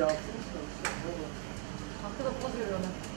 야, 아, 그래도 꺼지려면. 아,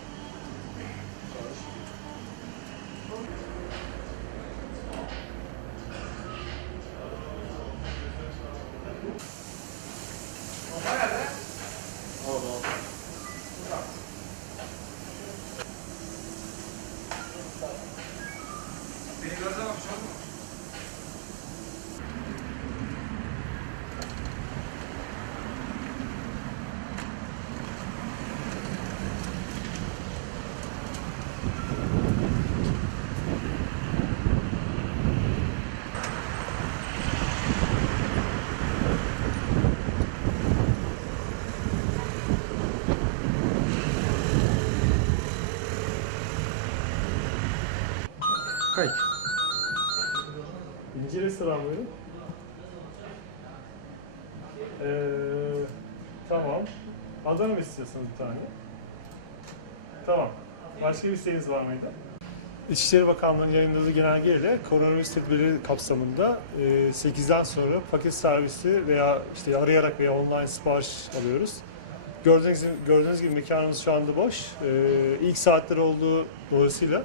Kayıt. İnci restoran buyurun. Ee, tamam. Adana mı istiyorsunuz bir tane? Tamam. Başka bir isteğiniz var mıydı? İçişleri Bakanlığı'nın yayınladığı genelgeyle koronavirüs tedbirleri kapsamında e, 8'den sonra paket servisi veya işte arayarak veya online sipariş alıyoruz. Gördüğünüz gibi, gördüğünüz gibi mekanımız şu anda boş. E, ilk saatler olduğu dolayısıyla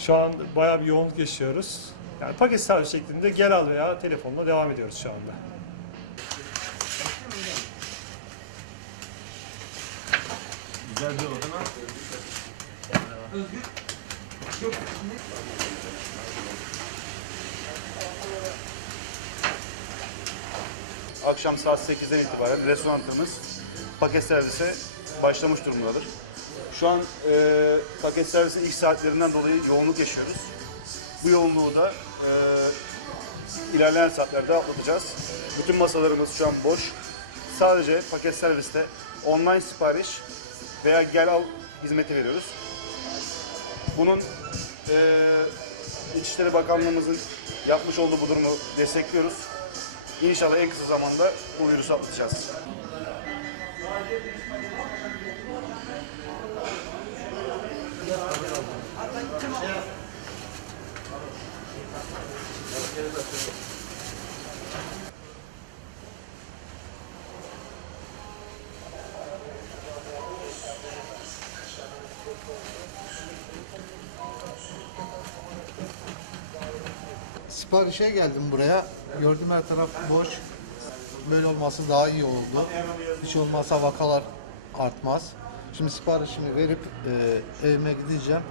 şu an bayağı bir yoğunluk yaşıyoruz. Yani paket servis şeklinde gel al veya telefonla devam ediyoruz şu anda. Güzel bir odana. Akşam saat 8'den itibaren restoranımız paket servise başlamış durumdadır. Şu an e, paket servisin ilk saatlerinden dolayı yoğunluk yaşıyoruz. Bu yoğunluğu da e, ilerleyen saatlerde atlatacağız. Bütün masalarımız şu an boş. Sadece paket serviste online sipariş veya gel al hizmeti veriyoruz. Bunun e, İçişleri Bakanlığımızın yapmış olduğu bu durumu destekliyoruz. İnşallah en kısa zamanda bu virüsü atlatacağız. Siparişe geldim buraya. Gördüm her taraf boş. Böyle olması daha iyi oldu. Hiç olmazsa vakalar artmaz. Şimdi siparişimi verip e, evime gideceğim.